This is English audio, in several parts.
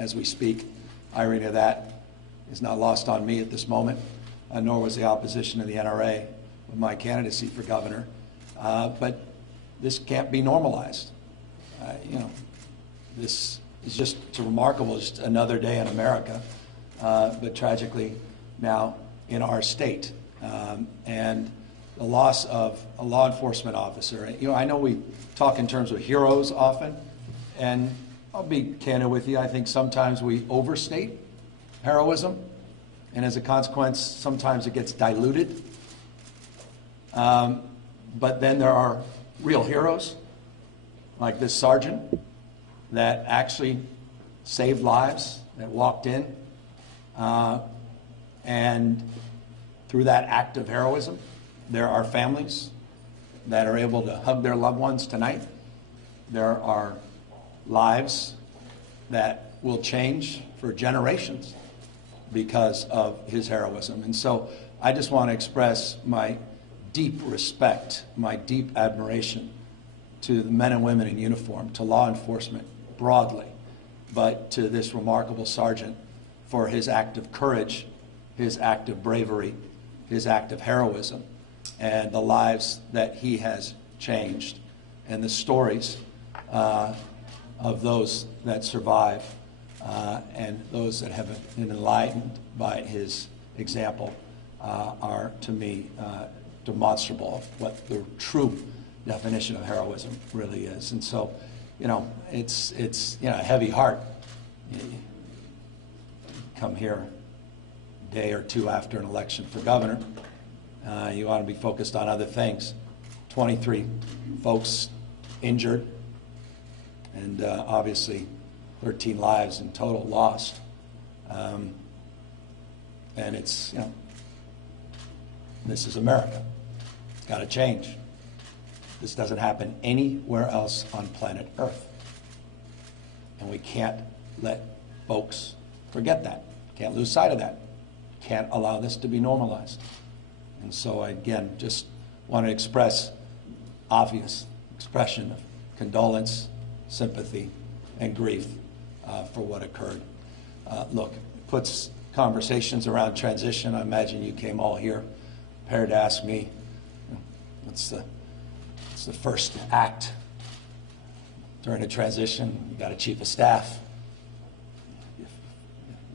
as we speak. Irony of that is not lost on me at this moment, nor was the opposition of the NRA of my candidacy for governor. But this can't be normalized. This is just remarkable, just another day in America, but tragically now in our state. And the loss of a law enforcement officer. I know we talk in terms of heroes often, and I'll be candid with you. I think sometimes we overstate heroism, and as a consequence, sometimes it gets diluted. But then there are real heroes, like this sergeant that actually saved lives, that walked in, and through that act of heroism, there are families that are able to hug their loved ones tonight. There are lives that will change for generations because of his heroism. And so I just want to express my deep respect, my deep admiration to the men and women in uniform, to law enforcement broadly, but to this remarkable sergeant for his act of courage, his act of bravery, his act of heroism, and the lives that he has changed, and the stories of those that survive and those that have been enlightened by his example are, to me, demonstrable of what the true definition of heroism really is. And so, it's a heavy heart. You come here a day or two after an election for governor. You ought to be focused on other things. 23 folks injured, and obviously 13 lives in total lost. And it's, this is America. It's got to change. This doesn't happen anywhere else on planet Earth. And we can't let folks forget that. Can't lose sight of that. Can't allow this to be normalized. And so I, again, just want to express obvious expression of condolence, sympathy, and grief for what occurred. Look, it puts conversations around transition. I imagine you came all here prepared to ask me, what's the first act during a transition? You got a chief of staff. You've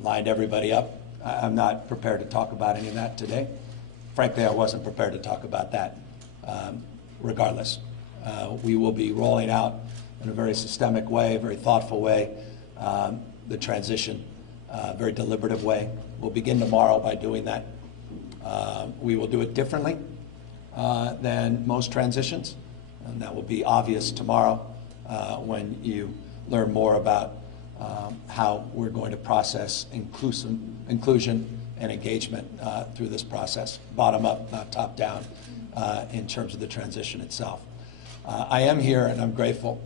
lined everybody up. I'm not prepared to talk about any of that today. Frankly, I wasn't prepared to talk about that. Regardless, we will be rolling out in a very systemic way, very thoughtful way, the transition, very deliberative way. We'll begin tomorrow by doing that. We will do it differently than most transitions, and that will be obvious tomorrow when you learn more about how we're going to process inclusion and engagement through this process, bottom up, not top down, in terms of the transition itself. I am here, and I'm grateful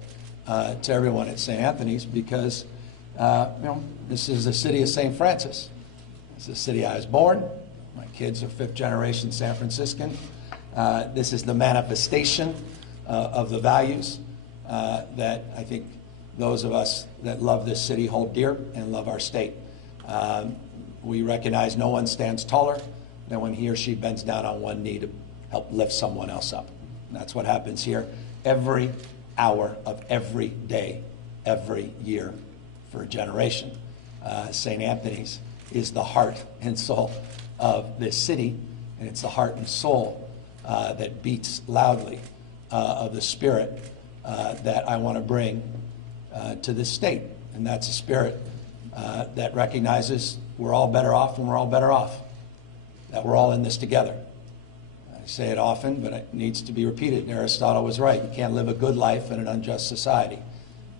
to everyone at St. Anthony's because this is the city of St. Francis. This is the city I was born. My kids are fifth generation San Franciscan. This is the manifestation of the values that I think those of us that love this city hold dear and love our state. We recognize no one stands taller than when he or she bends down on one knee to help lift someone else up. And that's what happens here every hour of every day, every year for a generation. St. Anthony's is the heart and soul of this city, and it's the heart and soul that beats loudly of the spirit that I want to bring to this state. And that's a spirit that recognizes we're all better off when we're all better off, that we're all in this together. I say it often, but it needs to be repeated. Aristotle was right. You can't live a good life in an unjust society.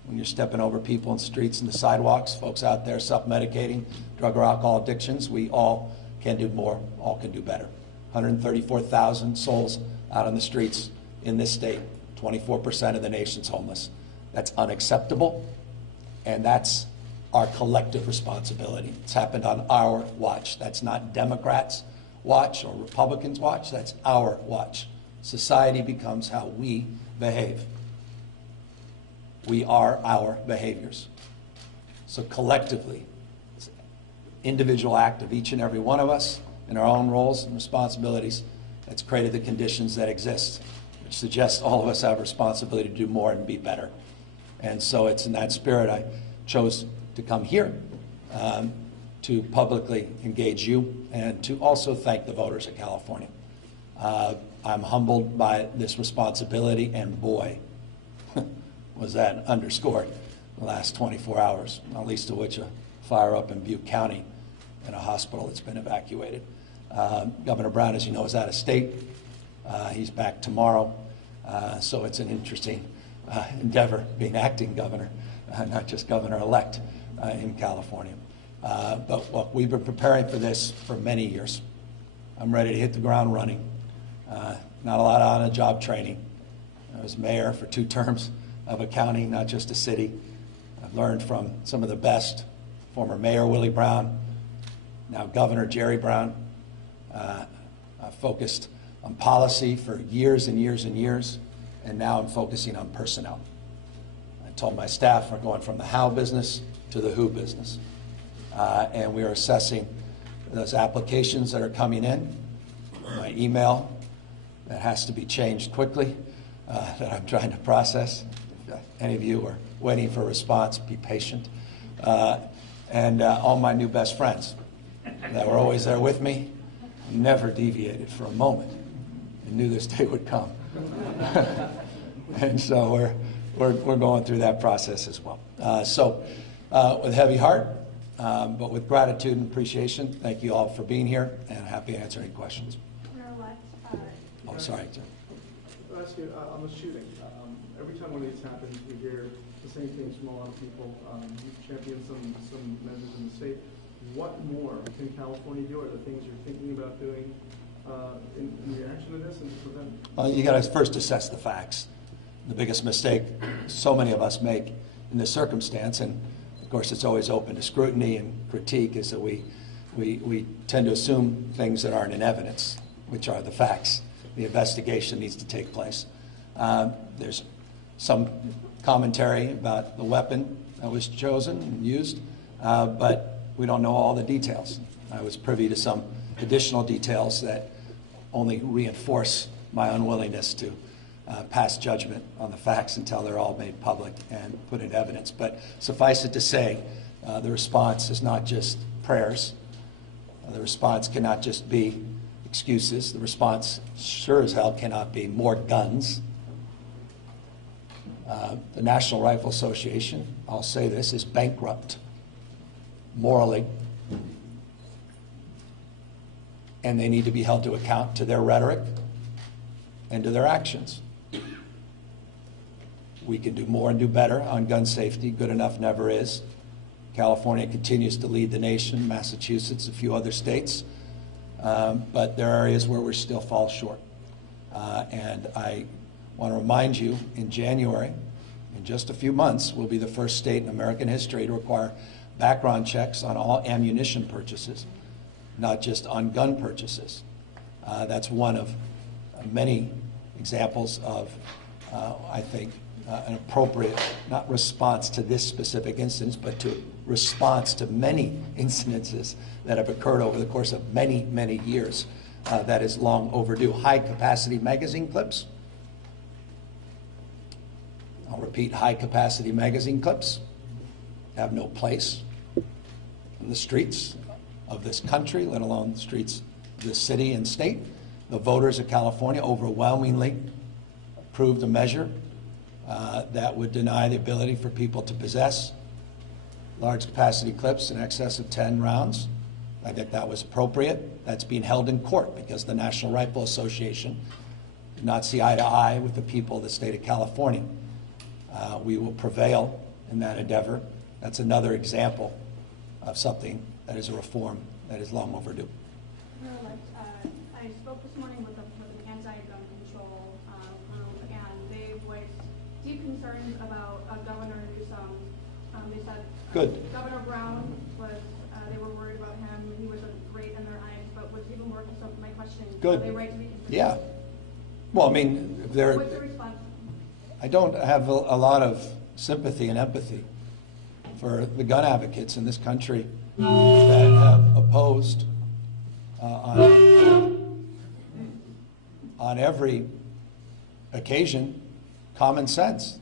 When you're stepping over people in the streets and the sidewalks, folks out there self-medicating, drug or alcohol addictions, we all can do more, all can do better. 134,000 souls out on the streets in this state, 24% of the nation's homeless. That's unacceptable, and that's our collective responsibility. It's happened on our watch. That's not Democrats' watch or Republicans' watch. That's our watch. Society becomes how we behave. We are our behaviors. So collectively, it's an individual act of each and every one of us in our own roles and responsibilities that's created the conditions that exist, which suggests all of us have a responsibility to do more and be better. And so it's in that spirit I chose to come here to publicly engage you and to also thank the voters of California. I'm humbled by this responsibility, and boy, was that underscored the last 24 hours, not least of which a fire up in Butte County in a hospital that's been evacuated. Governor Brown, as you know, is out of state. He's back tomorrow, so it's an interesting endeavor being acting governor, not just governor-elect in California. But look, we've been preparing for this for many years. I'm ready to hit the ground running. Not a lot of on-the-job training. I was mayor for 2 terms of a county, not just a city. I've learned from some of the best, former Mayor Willie Brown, now Governor Jerry Brown. I've focused on policy for years and years and years, and now I'm focusing on personnel. I told my staff we're going from the how business to the who business. And we are assessing those applications that are coming in, my email that has to be changed quickly, that I'm trying to process. If any of you are waiting for a response, be patient. And all my new best friends that were always there with me, never deviated for a moment, and knew this day would come. And so we're going through that process as well. With a heavy heart, but with gratitude and appreciation, thank you all for being here, and happy to answer any questions. Oh, sorry. I'll ask you on the shooting. Every time one of these happens, we hear the same things from a lot of people. You've championed some measures in the state. What more can California do? Are there things you're thinking about doing in reaction to this and to prevent? You got to first assess the facts. The biggest mistake so many of us make in this circumstance, and of course it's always open to scrutiny and critique, is that we tend to assume things that aren't in evidence, which are the facts. The investigation needs to take place. There's some commentary about the weapon that was chosen and used, but we don't know all the details. I was privy to some additional details that only reinforce my unwillingness to pass judgment on the facts until they're all made public and put in evidence. But suffice it to say, the response is not just prayers. The response cannot just be excuses. The response sure as hell cannot be more guns. The National Rifle Association, I'll say this, is bankrupt morally, and they need to be held to account to their rhetoric and to their actions. We can do more and do better on gun safety. Good enough never is. California continues to lead the nation, Massachusetts, a few other states. But there are areas where we still fall short. And I want to remind you, in January, in just a few months, we'll be the first state in American history to require background checks on all ammunition purchases, not just on gun purchases. That's one of many examples of, I think, an appropriate, not response to this specific instance, but to response to many incidences that have occurred over the course of many, many years. That is long overdue. High-capacity magazine clips. I'll repeat, high-capacity magazine clips have no place in the streets of this country, let alone the streets of this city and state. The voters of California overwhelmingly approved a measure that would deny the ability for people to possess large capacity clips in excess of 10 rounds. I think that was appropriate. That's being held in court because the National Rifle Association did not see eye to eye with the people of the state of California. We will prevail in that endeavor. That's another example of something that is a reform that is long overdue. I spoke this morning with an anti-gun control group, and they voiced deep concerns about Governor Newsom. They said Good. Governor Brown was, they were worried about him. He was great in their eyes, but was even more concerned. My question, Good. are they right to be concerned? Yeah. Well, I mean, What's the response? I don't have a lot of sympathy and empathy for the gun advocates in this country that have opposed on every occasion common sense.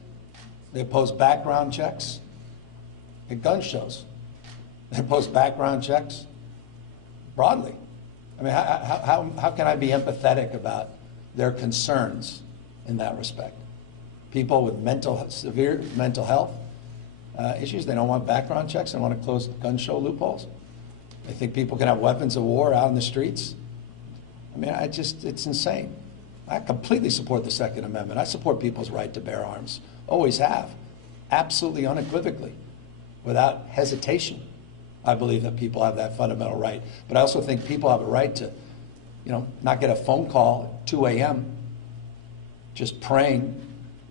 They oppose background checks at gun shows. They oppose background checks broadly. I mean, how can I be empathetic about their concerns in that respect? People with severe mental health issues, they don't want background checks, they want to close gun show loopholes. They think people can have weapons of war out in the streets. I mean, it's insane. I completely support the Second Amendment. I support people's right to bear arms. Always have. Absolutely unequivocally. Without hesitation. I believe that people have that fundamental right. But I also think people have a right to, not get a phone call at 2 a.m. just praying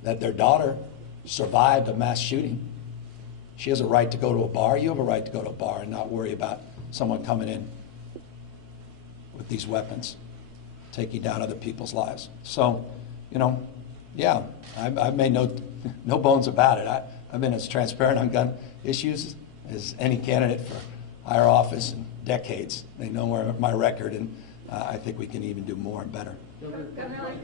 that their daughter survived a mass shooting. She has a right to go to a bar. You have a right to go to a bar and not worry about someone coming in with these weapons, taking down other people's lives. So, yeah, I've made no bones about it. I've been as transparent on gun issues as any candidate for higher office in decades. They know my record, and I think we can even do more and better. Governor,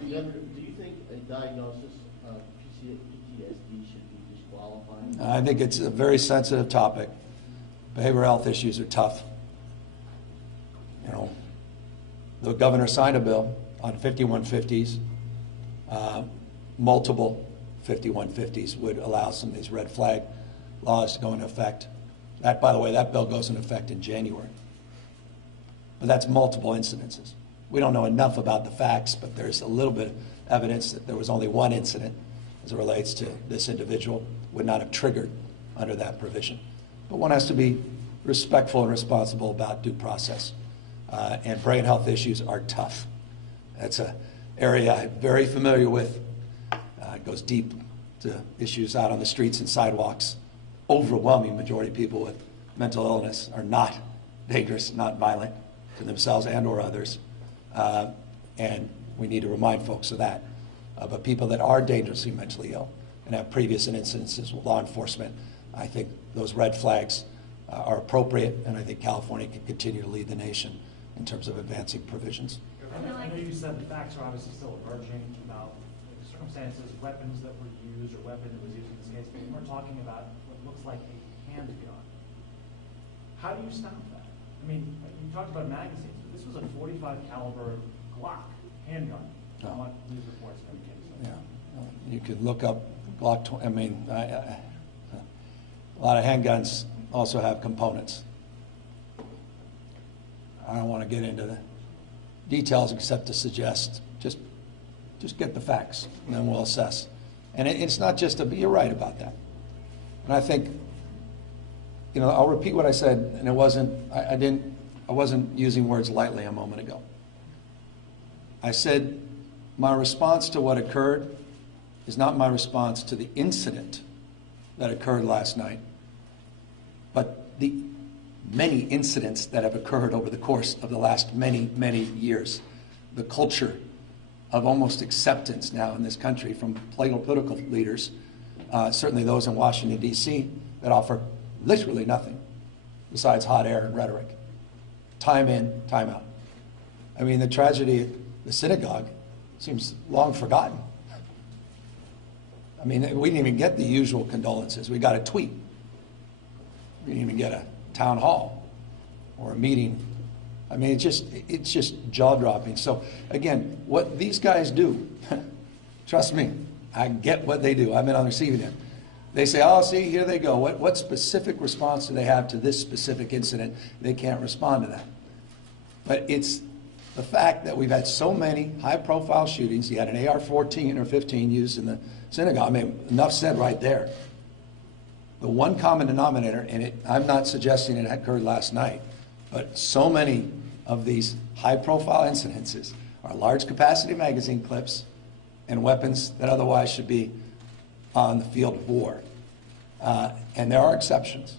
do you think a diagnosis of PTSD should be disqualifying? I think it's a very sensitive topic. Behavioral health issues are tough. The governor signed a bill on 5150s. Multiple 5150s would allow some of these red flag laws to go into effect. That, by the way, that bill goes into effect in January. But that's multiple incidences. We don't know enough about the facts, but there's a little bit of evidence that there was only one incident as it relates to this individual, would not have triggered under that provision. But one has to be respectful and responsible about due process. And brain health issues are tough. That's an area I'm very familiar with. It goes deep to issues out on the streets and sidewalks. Overwhelming majority of people with mental illness are not dangerous, not violent to themselves and or others. And we need to remind folks of that. But people that are dangerously mentally ill and have previous incidences with law enforcement, I think those red flags are appropriate, and I think California can continue to lead the nation in terms of advancing provisions. I know you said the facts are obviously still emerging about circumstances, weapons that were used or weapon that was used in this case, but we're talking about what looks like a handgun. How do you stop that? I mean, you talked about magazines, but this was a .45 caliber Glock handgun. Oh. What news reports have indicated. Yeah, you could look up Glock. A lot of handguns also have components. I don't want to get into the details except to suggest just get the facts, and then we'll assess. And it's not just you're right about that. And I think, I'll repeat what I said, and it wasn't, I wasn't using words lightly a moment ago. I said my response to what occurred is not my response to the incident that occurred last night, but the many incidents that have occurred over the course of the last many, many years. The culture of almost acceptance now in this country from political leaders, certainly those in Washington, D.C., that offer literally nothing besides hot air and rhetoric. Time in, time out. I mean, the tragedy at the synagogue seems long forgotten. I mean, we didn't even get the usual condolences. We got a tweet. We didn't even get a town hall or a meeting. I mean, it's just jaw-dropping. So again, what these guys do, trust me, I get what they do. I've been on the receiving end. They say, oh, see, here they go. What specific response do they have to this specific incident? They can't respond to that. But it's the fact that we've had so many high-profile shootings. You had an AR-14 or 15 used in the synagogue. I mean, enough said right there. The one common denominator, and I'm not suggesting it occurred last night, but so many of these high-profile incidences are large-capacity magazine clips and weapons that otherwise should be on the field of war. And there are exceptions,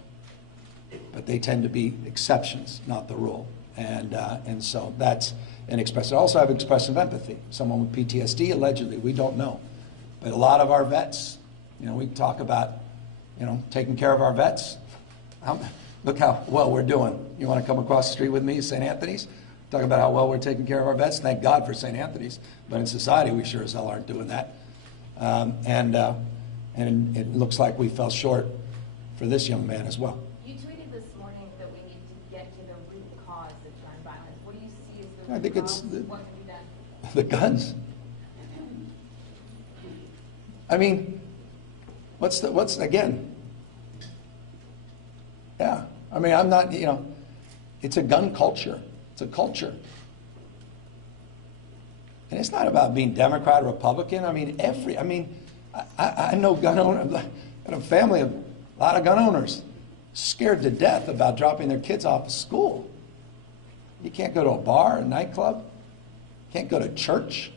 but they tend to be exceptions, not the rule. And so that's an expression. I also have expressive empathy. Someone with PTSD, allegedly, we don't know. But a lot of our vets, we talk about, taking care of our vets. Look how well we're doing. You want to come across the street with me, St. Anthony's? Talk about how well we're taking care of our vets. Thank God for St. Anthony's. But in society, we sure as hell aren't doing that. And it looks like we fell short for this young man as well. You tweeted this morning that we need to get to the root cause of gun violence. What do you see as the I root think it's cause? What can be done? the guns. I mean, what's again? Yeah, I mean, I'm not, it's a gun culture. It's a culture. And it's not about being Democrat or Republican. I mean, I know gun owners. I got a family of a lot of gun owners scared to death about dropping their kids off of school. You can't go to a bar, a nightclub. Can't go to church,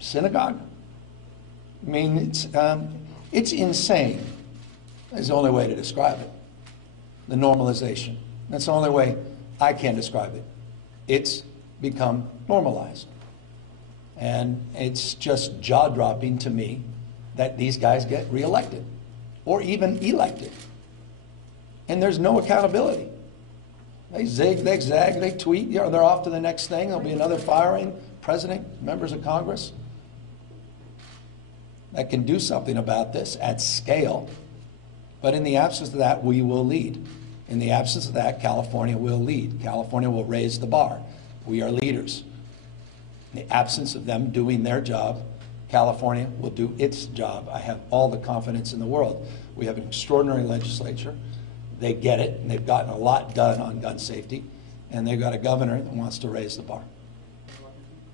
synagogue. I mean, it's insane. Is the only way to describe it. The normalization. That's the only way I can describe it. It's become normalized. And it's just jaw-dropping to me that these guys get reelected or even elected. And there's no accountability. They zig, they zag, they tweet, they're off to the next thing. There'll be another firing, president, members of Congress that can do something about this at scale. But in the absence of that, we will lead. In the absence of that, California will lead. California will raise the bar. We are leaders. In the absence of them doing their job, California will do its job. I have all the confidence in the world. We have an extraordinary legislature. They get it, and they've gotten a lot done on gun safety, and they've got a governor that wants to raise the bar.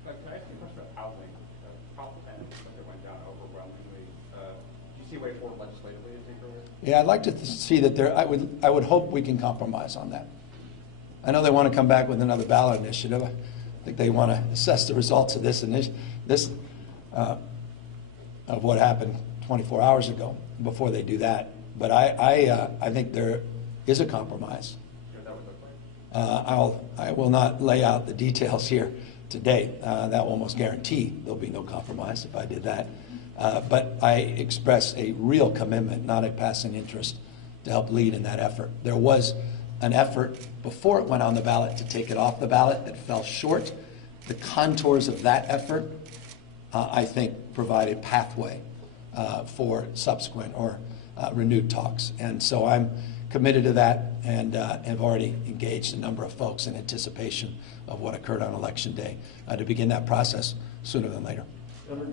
Can I ask you a question about housing? Prop 10 that went down overwhelmingly. Do you see a way forward legislatively to take over? Yeah, I'd like to see that there. I would hope we can compromise on that. I know they want to come back with another ballot initiative. I think they want to assess the results of this of what happened 24 hours ago before they do that. But I think there is a compromise. I will not lay out the details here today. That will almost guarantee there'll be no compromise if I did that. But I express a real commitment, not a passing interest, to help lead in that effort. There was an effort before it went on the ballot to take it off the ballot that fell short. The contours of that effort, I think, provided pathway for subsequent or renewed talks. And so I'm committed to that and have already engaged a number of folks in anticipation of what occurred on Election Day to begin that process sooner than later. Governor,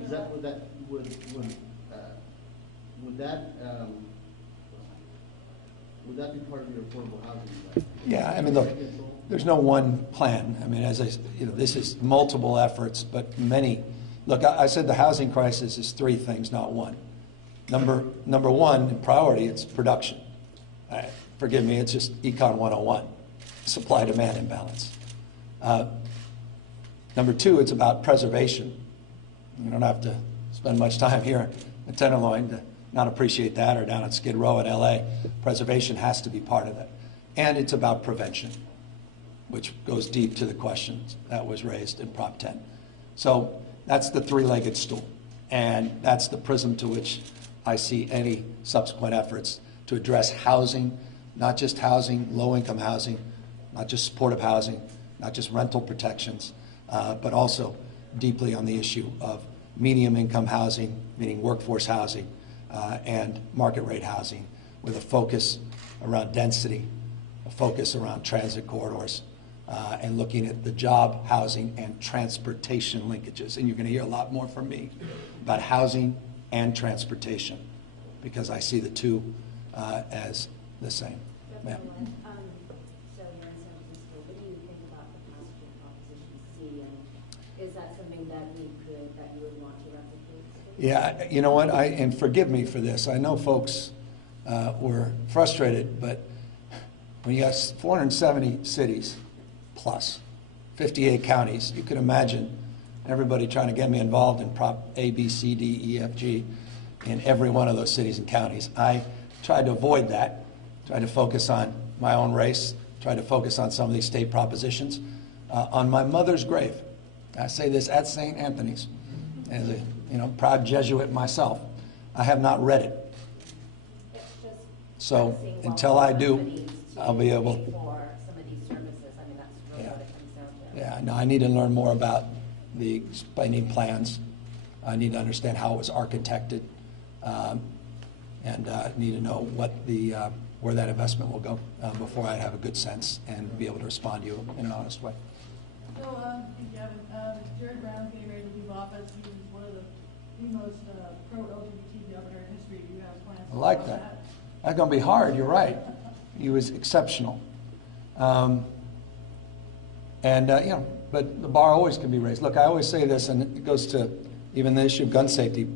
would that be part of your affordable housing plan? Yeah, I mean, look, there's no one plan. I mean, this is multiple efforts, but many. Look, I said the housing crisis is three things, not one. Number one, in priority, it's production. Forgive me, it's just Econ 101, supply-demand imbalance. Number two, it's about preservation. You don't have to spend much time here at Tenderloin to not appreciate that, or down at Skid Row in LA. Preservation has to be part of it. And it's about prevention, which goes deep to the questions that was raised in Prop 10. So that's the three-legged stool. And that's the prism to which I see any subsequent efforts to address housing, not just housing, low-income housing, not just supportive housing, not just rental protections, but also deeply on the issue of medium-income housing, meaning workforce housing, and market rate housing, with a focus around density, a focus around transit corridors, and looking at the job, housing, and transportation linkages. And you're going to hear a lot more from me about housing and transportation, because I see the two as the same. Ma'am. So you're in San Francisco. What do you think about the passage of Proposition C? And is that something that you would want to replicate? Yeah, you know what? And forgive me for this. I know folks were frustrated, but when you have 470 cities plus 58 counties, you can imagine everybody trying to get me involved in Prop A, B, C, D, E, F, G in every one of those cities and counties. I tried to avoid that, tried to focus on my own race, tried to focus on some of these state propositions. On my mother's grave, I say this at St. Anthony's, as a proud Jesuit myself, I have not read it. So seeing, well, until I do, somebody to I'll be able. pay for some of these services. I mean, that's really Yeah. what it comes down to. Yeah, no, I need to learn more about I need plans. I need to understand how it was architected, and need to know where that investment will go before I have a good sense and be able to respond to you in an honest way. So, hey Gavin, Jared Brown's getting ready to leave office. He was one of the most pro-LGBT governor in history. Do you have plans? I like to that. That's going to be hard, you're right. He was exceptional. But the bar always can be raised. Look, I always say this, and it goes to even the issue of gun safety.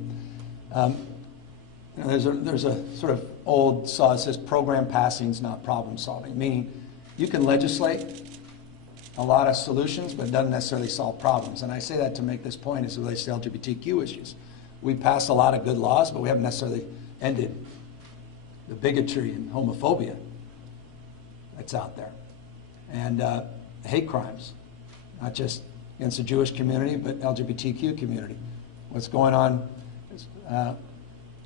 There's a sort of old saw that says program passing is not problem solving, meaning you can legislate a lot of solutions, but it doesn't necessarily solve problems. And I say that to make this point as it relates to LGBTQ issues. We pass a lot of good laws, but we haven't necessarily ended the bigotry and homophobia that's out there. And hate crimes, not just against the Jewish community, but LGBTQ community. What's going on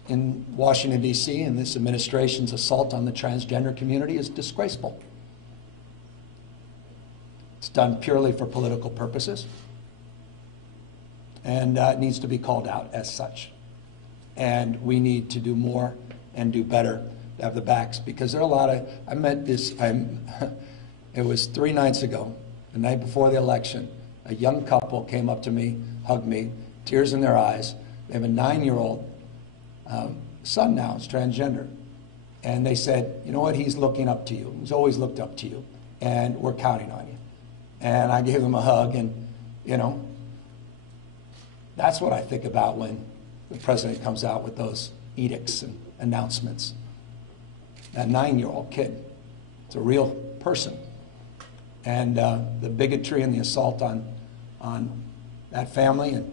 in Washington, D.C., and this administration's assault on the transgender community is disgraceful. It's done purely for political purposes, and it needs to be called out as such. And we need to do more and do better to have the backs, because there are a lot of, I met this, it was 3 nights ago, the night before the election, a young couple came up to me, hugged me, tears in their eyes. They have a 9-year-old son now, is transgender. And they said, you know what, he's looking up to you. He's always looked up to you, and we're counting on you. And I gave them a hug, and, you know, that's what I think about when the president comes out with those edicts and announcements. That 9-year-old kid, it's a real person. And the bigotry and the assault on that family and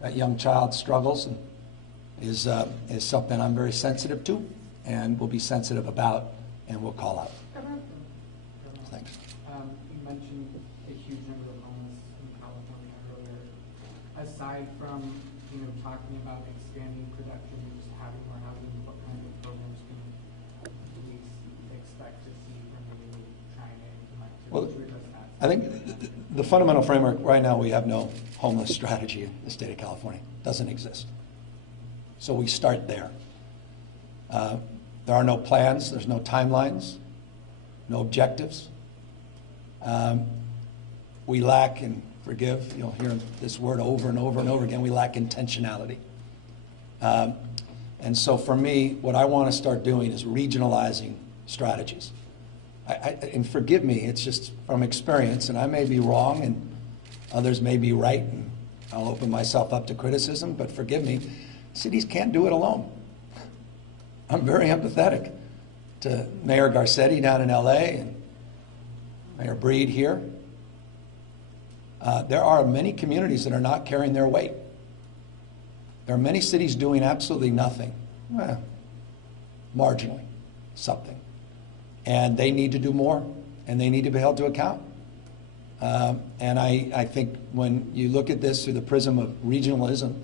that young child's struggles is something I'm very sensitive to and will be sensitive about and will call out. Thanks. You mentioned a huge number of homeless in California earlier. Aside from, talking about expanding production and just having more housing, what kind of programs can we expect to see from you trying to implement to address that? I think the fundamental framework right now, we have no homeless strategy in the state of California. It doesn't exist. So we start there. There are no plans, there's no timelines, no objectives. We lack, and forgive, you'll hear this word over and over and over again, we lack intentionality. And so for me, what I want to start doing is regionalizing strategies. And forgive me, it's just from experience, and I may be wrong and others may be right, and I'll open myself up to criticism, but forgive me, cities can't do it alone. I'm very empathetic to Mayor Garcetti down in LA and Mayor Breed here. There are many communities that are not carrying their weight. There are many cities doing absolutely nothing, well, marginally something. And they need to do more, and they need to be held to account. And I think when you look at this through the prism of regionalism,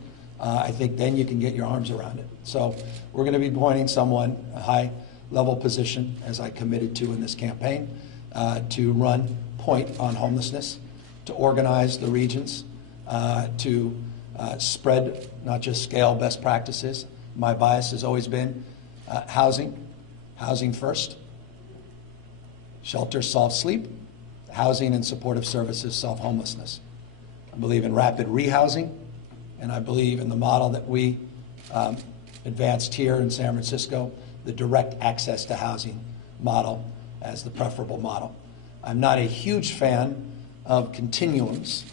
I think then you can get your arms around it. So we're going to be appointing someone, a high-level position, as I committed to in this campaign, to run point on homelessness, to organize the regions, to spread, not just scale best practices. My bias has always been housing first. Shelter solve sleep. Housing and supportive services solve homelessness. I believe in rapid rehousing, and I believe in the model that we advanced here in San Francisco, the direct access to housing model as the preferable model. I'm not a huge fan of continuums.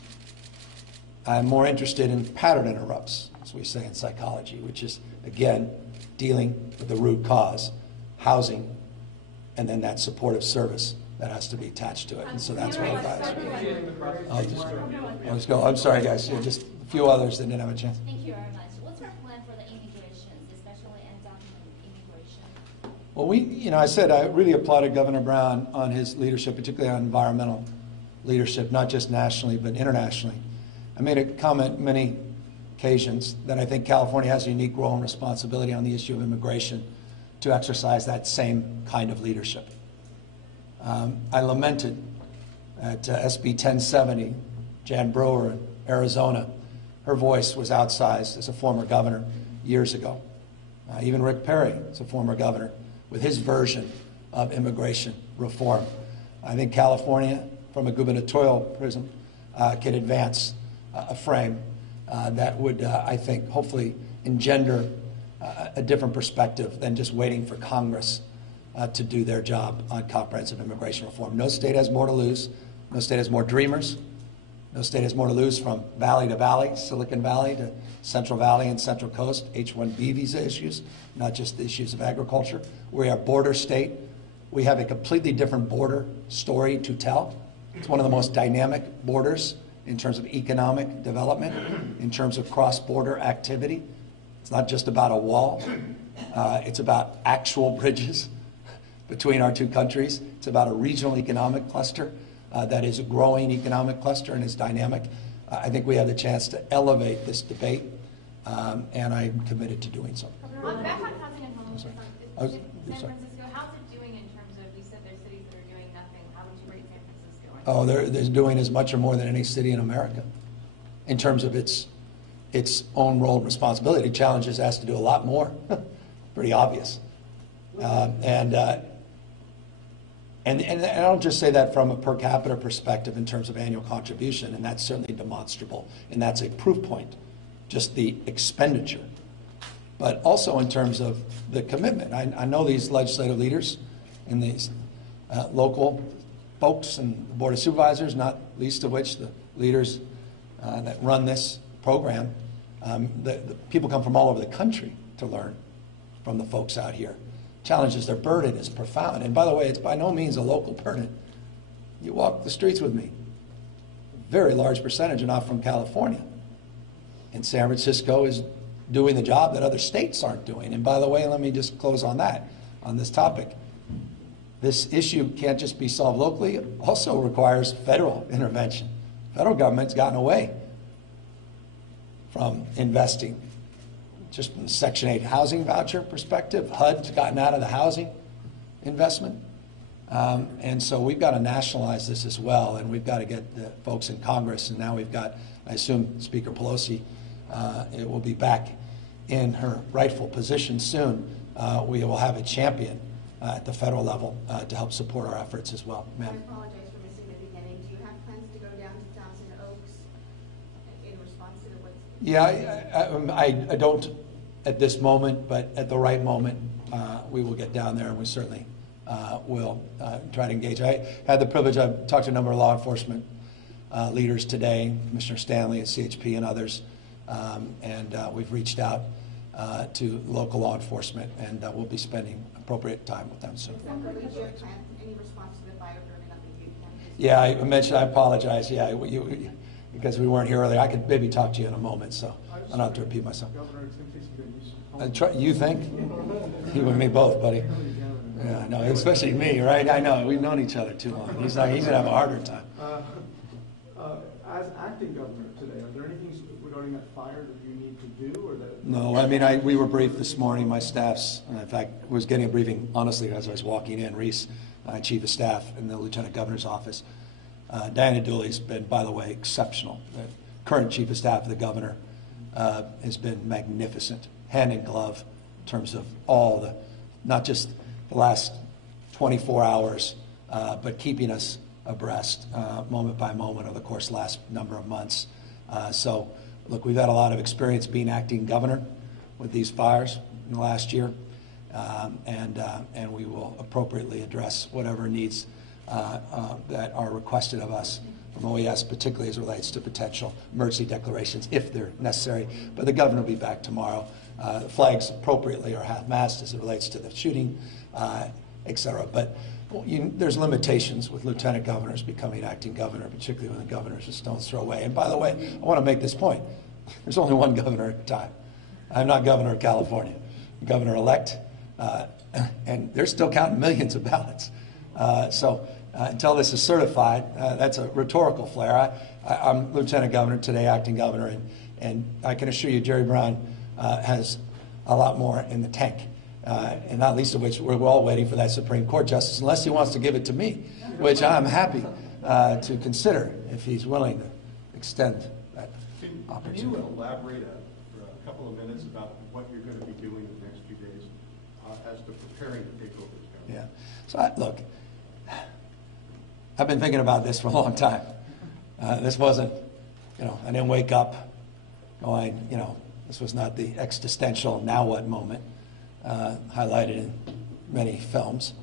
I'm more interested in pattern interrupts, as we say in psychology, which is, again, dealing with the root cause, housing, and then that supportive service that has to be attached to it. And so that's what I'll just go. I'm sorry, guys. Yeah, just a few others that didn't have a chance. Thank you very much. What's our plan for the immigrations, especially undocumented immigration? Well, I said I really applauded Governor Brown on his leadership, particularly on environmental leadership, not just nationally, but internationally. I made a comment many occasions that I think California has a unique role and responsibility on the issue of immigration to exercise that same kind of leadership. I lamented at SB 1070, Jan Brewer in Arizona, her voice was outsized as a former governor years ago. Even Rick Perry, as a former governor, with his version of immigration reform. I think California, from a gubernatorial prism, can advance a frame that would, I think, hopefully engender a different perspective than just waiting for Congress to do their job on comprehensive immigration reform. No state has more to lose. No state has more dreamers. No state has more to lose from valley to valley, Silicon Valley to Central Valley and Central Coast, H-1B visa issues, not just the issues of agriculture. We are a border state. We have a completely different border story to tell. It's one of the most dynamic borders in terms of economic development, in terms of cross-border activity. It's not just about a wall. It's about actual bridges between our two countries. It's about a regional economic cluster that is a growing economic cluster and is dynamic. I think we have the chance to elevate this debate, and I'm committed to doing so. Back on housing and homelessness, sorry. San Francisco, how's it doing in terms of, you said there's cities that are doing nothing. How would you rate San Francisco? Oh, they're doing as much or more than any city in America in terms of its own role and responsibility. Challenges has to do a lot more. Pretty obvious. And I don't just say that from a per capita perspective in terms of annual contribution, and that's certainly demonstrable, and that's a proof point, just the expenditure, but also in terms of the commitment. I know these legislative leaders and these local folks and the Board of Supervisors, not least of which the leaders that run this program. The people come from all over the country to learn from the folks out here. Challenges, their burden is profound. And by the way, it's by no means a local burden. You walk the streets with me. A very large percentage are not from California. And San Francisco is doing the job that other states aren't doing. And by the way, let me just close on that, on this topic. This issue can't just be solved locally. It also requires federal intervention. Federal government's gotten away from investing. Just from the Section 8 housing voucher perspective, HUD's gotten out of the housing investment. And so we've got to nationalize this as well, and we've got to get the folks in Congress. And now we've got, I assume, Speaker Pelosi it will be back in her rightful position soon. We will have a champion at the federal level to help support our efforts as well. I Ma'am. apologize for missing the beginning. Do you have plans to go down to Thousand Oaks in response to the what's? Yeah, I don't at this moment, but at the right moment, we will get down there, and we certainly will try to engage. I had the privilege, I've talked to a number of law enforcement leaders today, Commissioner Stanley at CHP and others, and we've reached out to local law enforcement, and we'll be spending appropriate time with them soon. Any response to the fire burning up in Butte County? Yeah, I mentioned, I apologize, yeah, because we weren't here earlier. I could maybe talk to you in a moment, so I don't have to repeat myself. Governor, it's going to take some good use. You think? You and me both, buddy. Yeah, no, especially me, right? I know, we've known each other too long. He's going to have a harder time. As acting governor today, are there any things regarding that fire that you need to do, or that? No, I mean, we were briefed this morning, my staff's, in fact, was getting a briefing, honestly, as I was walking in. Reese, Chief of Staff in the Lieutenant Governor's office. Diana Dooley's been, by the way, exceptional. The current Chief of Staff of the Governor has been magnificent, hand in glove, in terms of all the, not just the last 24 hours, but keeping us abreast moment by moment over the course of the last number of months. So, look, we've had a lot of experience being acting governor with these fires in the last year, and we will appropriately address whatever needs that are requested of us from OES, particularly as it relates to potential emergency declarations, if they're necessary. But the governor will be back tomorrow. The flags appropriately are half-mast as it relates to the shooting, et cetera. But there's limitations with lieutenant governors becoming acting governor, particularly when the governor's a stone's throw away. And by the way, I want to make this point. There's only one governor at a time. I'm not governor of California. I'm governor-elect, and they're still counting millions of ballots. So until this is certified, that's a rhetorical flare. I'm lieutenant governor today, acting governor, and I can assure you Jerry Brown has a lot more in the tank and not least of which we're all waiting for that Supreme Court justice, unless he wants to give it to me, which I'm happy to consider if he's willing to extend that opportunity. Can you elaborate for a couple of minutes about what you're going to be doing in the next few days as to preparing to take over this government? Yeah. So look, I've been thinking about this for a long time. This wasn't, I didn't wake up going, this was not the existential now what moment highlighted in many films.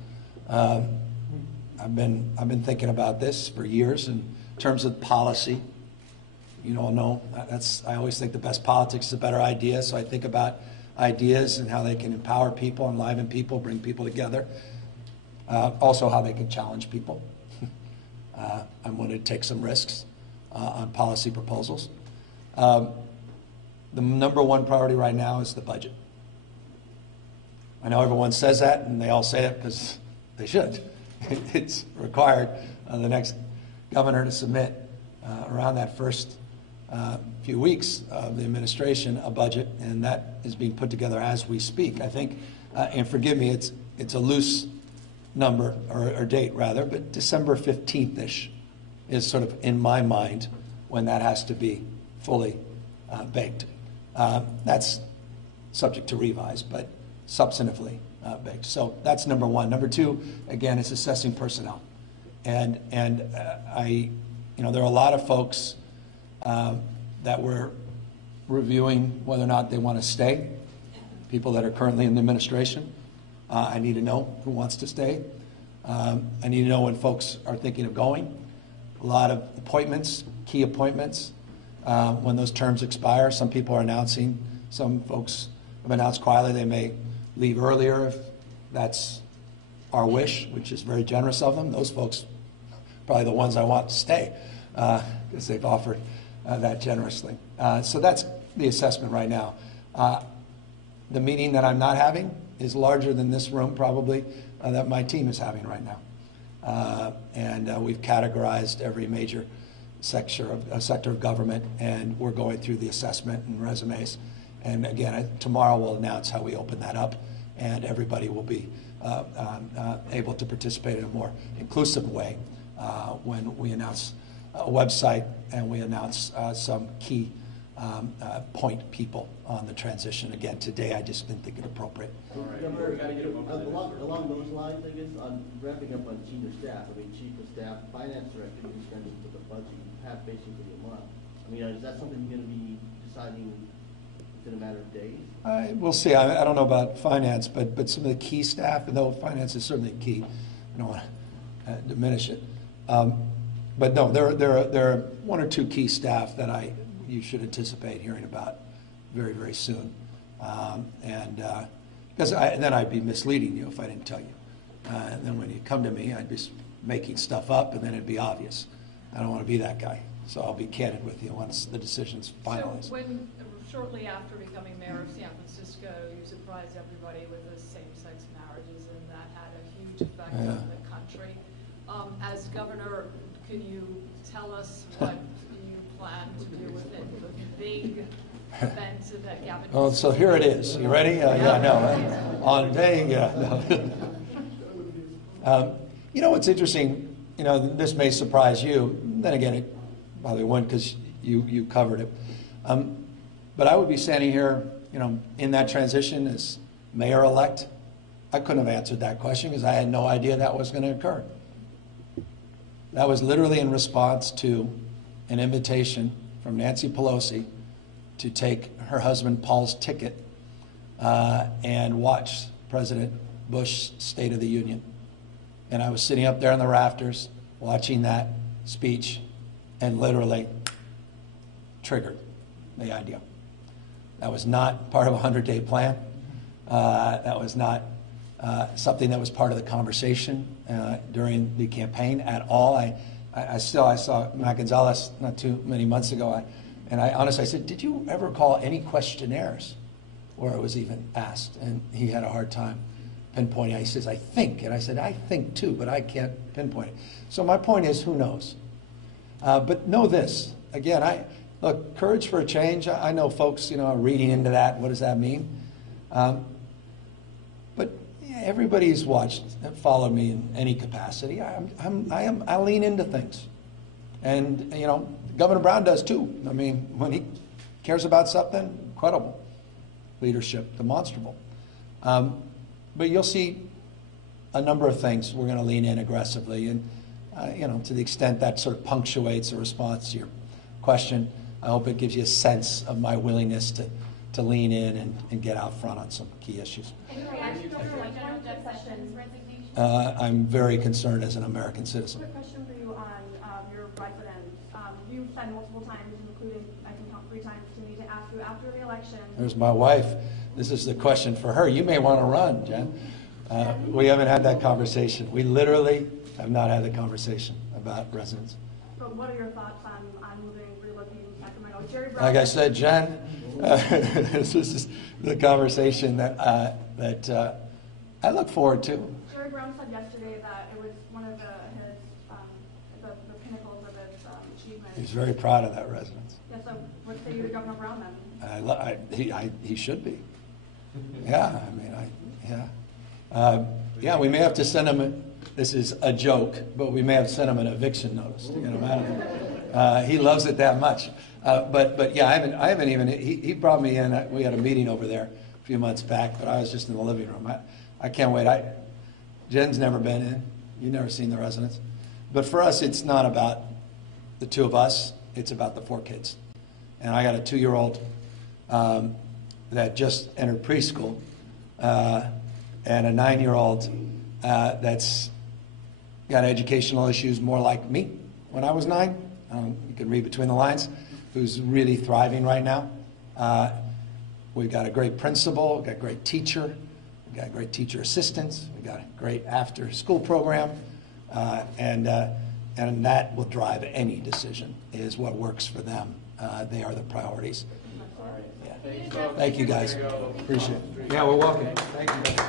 I've been thinking about this for years in terms of policy. You all know I always think the best politics is a better idea. So I think about ideas and how they can empower people, enliven people, bring people together. Also how they can challenge people. I'm going to take some risks on policy proposals. The number one priority right now is the budget. I know everyone says that, and they all say it because they should. It's required the next governor to submit around that first few weeks of the administration a budget, and that is being put together as we speak. I think, and forgive me, it's a loose number, or date rather, but December 15th-ish is sort of in my mind when that has to be fully baked. That's subject to revise, but substantively baked. So that's number one. Number two, again, is assessing personnel. And I, there are a lot of folks that we're reviewing whether or not they want to stay, people that are currently in the administration. I need to know who wants to stay. I need to know when folks are thinking of going. A lot of appointments, key appointments, when those terms expire. Some people are announcing, some folks have announced quietly they may leave earlier if that's our wish, which is very generous of them. Those folks probably the ones I want to stay because they've offered that generously. So that's the assessment right now. The meeting that I'm not having is larger than this room probably that my team is having right now. And we've categorized every major sector of government, and we're going through the assessment and resumes. And again, tomorrow we'll announce how we open that up, and everybody will be able to participate in a more inclusive way when we announce a website and we announce some key point people on the transition. Again, today I just didn't think it appropriate. Governor, along those lines, I guess, on wrapping up on senior staff, chief of staff, finance director, who's going to put the budget, you have basically a month. Is that something you're going to be deciding within a matter of days? We'll see. I don't know about finance, but some of the key staff, though finance is certainly key, I don't want to diminish it. But no, there are one or two key staff that you should anticipate hearing about very, very soon. Because then I'd be misleading you if I didn't tell you. And then when you come to me, I'd be making stuff up, and then it'd be obvious. I don't want to be that guy. So I'll be candid with you once the decision's finalized. So shortly after becoming mayor of San Francisco, you surprised everybody with the same-sex marriages, and that had a huge effect on the country. As governor, can you tell us what you plan to do with it, the big events that Gavin... Oh, so here it is. You ready? Yeah, no. On day, no. What's interesting, this may surprise you. Then again, it probably wouldn't because you covered it. But I would be standing here, in that transition as mayor-elect. I couldn't have answered that question because I had no idea that was going to occur. That was literally in response to an invitation from Nancy Pelosi to take her husband Paul's ticket and watch President Bush's State of the Union. And I was sitting up there in the rafters watching that speech and literally triggered the idea. That was not part of a 100-day plan. That was not something that was part of the conversation during the campaign at all. I saw Matt Gonzalez not too many months ago, and I honestly said, did you ever call any questionnaires where it was even asked? And he had a hard time pinpointing. He says, I think. And I said, I think too, but I can't pinpoint it. So my point is, who knows? But know this. Again, look, courage for a change. I know folks, are reading into that. What does that mean? But everybody who's watched and followed me in any capacity, I lean into things. And, you know, Governor Brown does too. I mean, when he cares about something, incredible leadership, demonstrable. But you'll see a number of things we're going to lean in aggressively. And, you know, to the extent that sort of punctuates a response to your question, I hope it gives you a sense of my willingness to lean in and get out front on some key issues. I'm very concerned as an American citizen. Quick question for you on your residents. You've said multiple times, including I can count 3 times to me, to ask you after the election. There's my wife. This is the question for her. You may want to run, Jen. We haven't had that conversation. We literally have not had the conversation about residents. But what are your thoughts on moving, relocating Sacramento? Jerry Brown. Like I said, Jen, this is the conversation that I look forward to. Jerry Brown said yesterday that it was one of the pinnacles of his achievement. He's very proud of that residence. Yeah, so what say you to Governor Brown then? He should be. Yeah, I mean, yeah, we may have to send him, this is a joke, but we may have to send him an eviction notice to get him out of there. He loves it that much. But yeah, I haven't even, he brought me in, we had a meeting over there a few months back, but I was just in the living room. I can't wait. Jen's never been in. You've never seen the residence. But for us, it's not about the 2 of us. It's about the 4 kids. And I got a 2-year-old that just entered preschool and a 9-year-old that's got educational issues more like me when I was 9. You can read between the lines, who's really thriving right now. We've got a great principal, we've got a great teacher, we've got great teacher assistants, we've got a great after-school program, and that will drive any decision, is what works for them. They are the priorities. Yeah. Thank you, guys. Appreciate it. Yeah, we're welcome. Thank you.